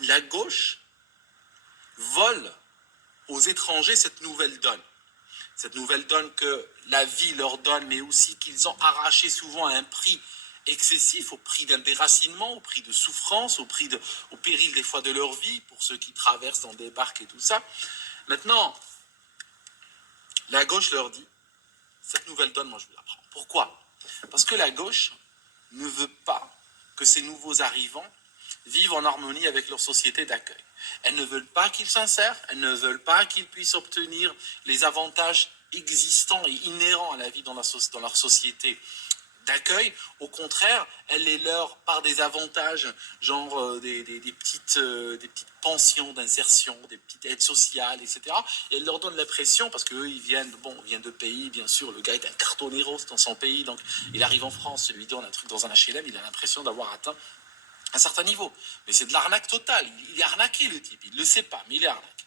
la gauche vole aux étrangers cette nouvelle donne. Cette nouvelle donne que la vie leur donne, mais aussi qu'ils ont arraché souvent à un prix excessif, au prix d'un déracinement, au prix de souffrance, au péril des fois de leur vie, pour ceux qui traversent dans des barques et tout ça. Maintenant, la gauche leur dit, cette nouvelle donne, moi je vous la prends. Pourquoi? Parce que la gauche ne veut pas que ces nouveaux arrivants vivent en harmonie avec leur société d'accueil. Elles ne veulent pas qu'ils s'insèrent, elles ne veulent pas qu'ils puissent obtenir les avantages existants et inhérents à la vie dans leur société d'accueil. Au contraire, elles les leurrent par des avantages, genre des petites pensions d'insertion, des petites aides sociales, etc. Et elles leur donnent l'impression, parce qu'eux, ils viennent de pays, bien sûr, le gars est un cartonero dans son pays, donc il arrive en France, lui donne un truc dans un HLM, il a l'impression d'avoir atteint un certain niveau. Mais c'est de l'arnaque totale. Il est arnaqué, le type. Il ne le sait pas, mais il est arnaqué.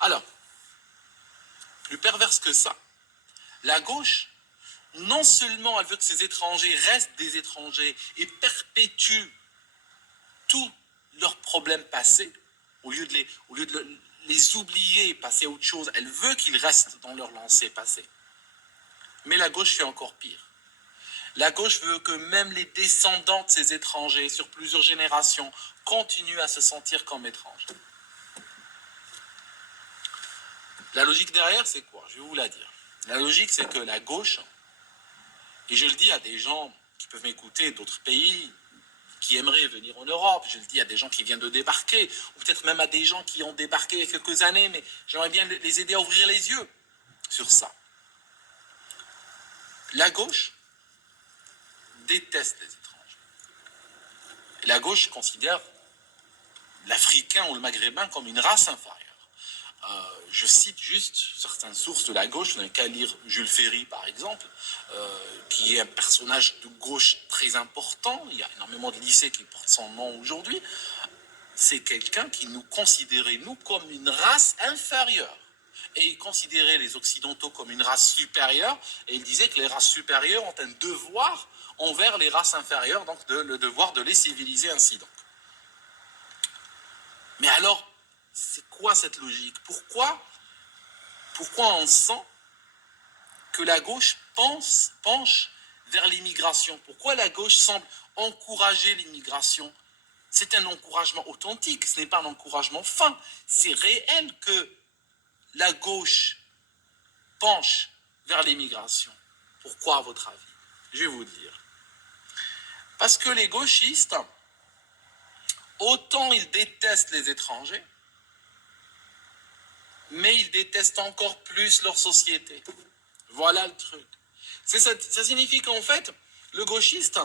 Alors, plus perverse que ça, la gauche, non seulement elle veut que ces étrangers restent des étrangers et perpétuent tous leurs problèmes passés, au lieu de les oublier et passer à autre chose, elle veut qu'ils restent dans leur lancée passée. Mais la gauche fait encore pire. La gauche veut que même les descendants de ces étrangers, sur plusieurs générations, continuent à se sentir comme étrangers. La logique derrière, c'est quoi? Je vais vous la dire. La logique, c'est que la gauche, et je le dis à des gens qui peuvent m'écouter d'autres pays, qui aimeraient venir en Europe, je le dis à des gens qui viennent de débarquer, ou peut-être même à des gens qui ont débarqué il y a quelques années, mais j'aimerais bien les aider à ouvrir les yeux sur ça. La gauche déteste les étrangers. Et la gauche considère l'Africain ou le Maghrébin comme une race inférieure. Je cite juste certaines sources de la gauche, vous n'avez qu'à lire Jules Ferry par exemple, qui est un personnage de gauche très important, il y a énormément de lycées qui portent son nom aujourd'hui. C'est quelqu'un qui nous considérait, nous, comme une race inférieure. Et il considérait les Occidentaux comme une race supérieure, et il disait que les races supérieures ont un devoir envers les races inférieures, donc le devoir de les civiliser ainsi. Donc. Mais alors, c'est quoi cette logique? Pourquoi on sent que la gauche penche vers l'immigration? Pourquoi la gauche semble encourager l'immigration? C'est un encouragement authentique, ce n'est pas un encouragement fin. C'est réel que la gauche penche vers l'immigration. Pourquoi, à votre avis? Je vais vous dire. Parce que les gauchistes, autant ils détestent les étrangers, mais ils détestent encore plus leur société. Voilà le truc. Ça signifie qu'en fait, le gauchiste,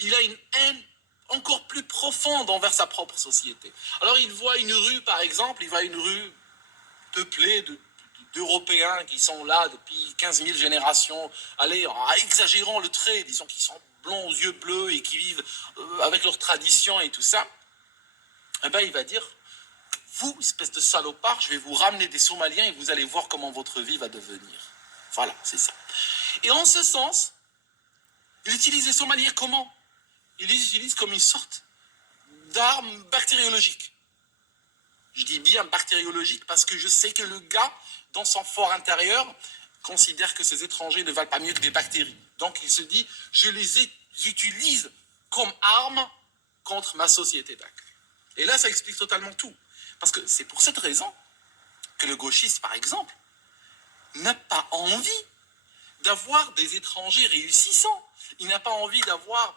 il a une haine encore plus profonde envers sa propre société. Alors il voit une rue, par exemple, il voit une rue peuplée d'Européens qui sont là depuis 15 000 générations, allez, en exagérant le trait, disons qu'ils sont blonds aux yeux bleus et qui vivent avec leurs traditions et tout ça, eh ben il va dire, vous, espèce de salopard, je vais vous ramener des Somaliens et vous allez voir comment votre vie va devenir. Voilà, c'est ça. Et en ce sens, il utilise les Somaliens comment? Il les utilise comme une sorte d'arme bactériologique. Je dis bien bactériologique parce que je sais que le gars, dans son fort intérieur, considère que ces étrangers ne valent pas mieux que des bactéries. Donc il se dit, je les utilise comme arme contre ma société d'accueil. Et là, ça explique totalement tout. Parce que c'est pour cette raison que le gauchiste, par exemple, n'a pas envie d'avoir des étrangers réussissants. Il n'a pas envie d'avoir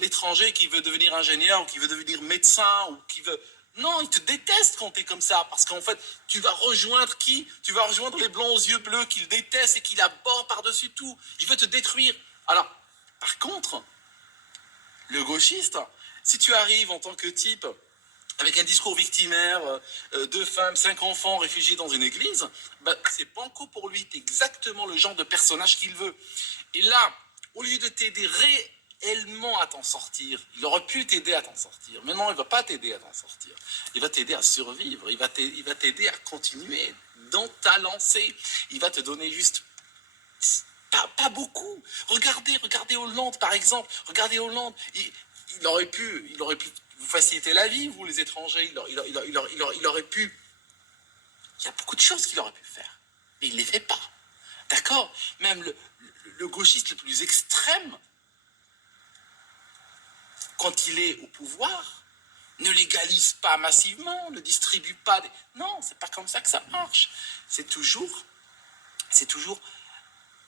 l'étranger qui veut devenir ingénieur ou qui veut devenir médecin ou qui veut... Non, il te déteste quand tu es comme ça, parce qu'en fait, tu vas rejoindre qui? Tu vas rejoindre les blancs aux yeux bleus qu'il déteste et qu'il aborde par-dessus tout. Il veut te détruire. Alors, par contre, le gauchiste, si tu arrives en tant que type avec un discours victimaire, 2 femmes, 5 enfants réfugiés dans une église, bah, c'est banco pour lui, c'est exactement le genre de personnage qu'il veut. Et là, au lieu de t'aider réellement à t'en sortir, il aurait pu t'aider à t'en sortir, mais non, il ne va pas t'aider à t'en sortir, il va t'aider à survivre, il va t'aider à continuer dans ta lancée, il va te donner juste... Pas beaucoup. Regardez Hollande, par exemple. Regardez Hollande. Il aurait pu vous facilitez la vie, vous les étrangers, il aurait pu, il y a beaucoup de choses qu'il aurait pu faire, mais il ne les fait pas, d'accord? Même le gauchiste le plus extrême, quand il est au pouvoir, ne légalise pas massivement, ne distribue pas des... Non, c'est pas comme ça que ça marche. C'est toujours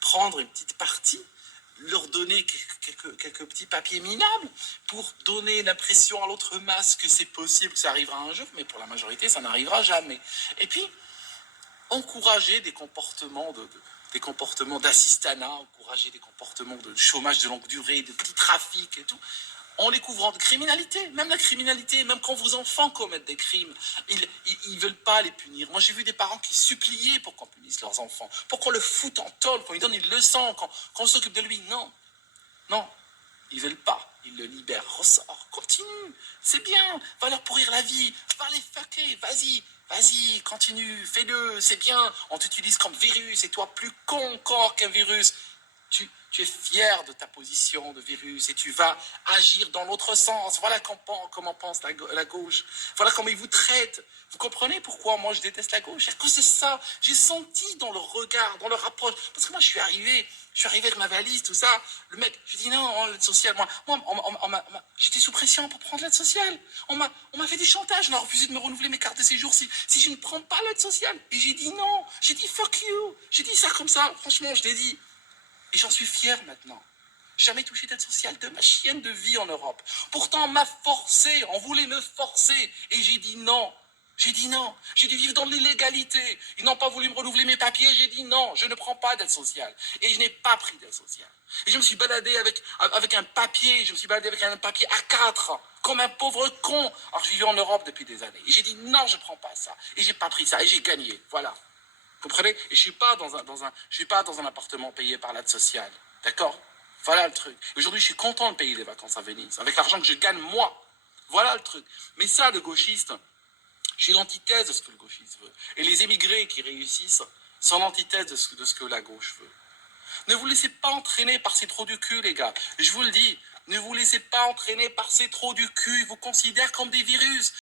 prendre une petite partie, leur donner quelques petits papiers minables pour donner l'impression à l'autre masse que c'est possible, que ça arrivera un jour, mais pour la majorité, ça n'arrivera jamais. Et puis, encourager des comportements des comportements d'assistanat, encourager des comportements de chômage de longue durée, de petits trafics et tout, en les couvrant de criminalité. Même la criminalité, même quand vos enfants commettent des crimes, ils veulent pas les punir. Moi, j'ai vu des parents qui suppliaient pour qu'on punisse leurs enfants, pour qu'on le foute en tôle, qu'on lui donne une leçon, qu'on s'occupe de lui. Non, non, ils veulent pas. Ils le libèrent. Ressort, continue, c'est bien, va leur pourrir la vie, va les fucker, vas-y, continue, fais-le, c'est bien, on t'utilise comme virus, et toi plus con encore qu'un virus. Tu es fier de ta position de virus et tu vas agir dans l'autre sens. Voilà comment pense la gauche. Voilà comment ils vous traitent. Vous comprenez pourquoi moi je déteste la gauche? À cause de ça, j'ai senti dans leur regard, dans leur approche. Parce que moi je suis arrivé avec ma valise, tout ça. Le mec, je dis non, l'aide sociale. J'étais sous pression pour prendre l'aide sociale. On m'a fait des chantages. On a refusé de me renouveler mes cartes de séjour si je ne prends pas l'aide sociale. Et j'ai dit non. J'ai dit fuck you. J'ai dit ça comme ça. Franchement, je l'ai dit. Et j'en suis fier maintenant. Jamais touché d'aide sociale de ma chienne de vie en Europe. Pourtant, on m'a forcé, on voulait me forcer. Et j'ai dit non. J'ai dit non. J'ai dû vivre dans l'illégalité. Ils n'ont pas voulu me renouveler mes papiers. J'ai dit non, je ne prends pas d'aide sociale. Et je n'ai pas pris d'aide sociale. Et je me suis baladé avec un papier. Je me suis baladé avec un papier A4. Comme un pauvre con. Alors, je vivais en Europe depuis des années. Et j'ai dit non, je ne prends pas ça. Et j'ai pas pris ça. Et j'ai gagné. Voilà. Vous comprenez? Et je suis pas dans un appartement payé par l'aide sociale. D'accord? Voilà le truc. Aujourd'hui, je suis content de payer les vacances à Venise, avec l'argent que je gagne moi. Voilà le truc. Mais ça, le gauchiste, je suis l'antithèse de ce que le gauchiste veut. Et les émigrés qui réussissent sont l'antithèse de ce que la gauche veut. Ne vous laissez pas entraîner par ces trous du cul, les gars. Je vous le dis, ne vous laissez pas entraîner par ces trous du cul. Ils vous considèrent comme des virus.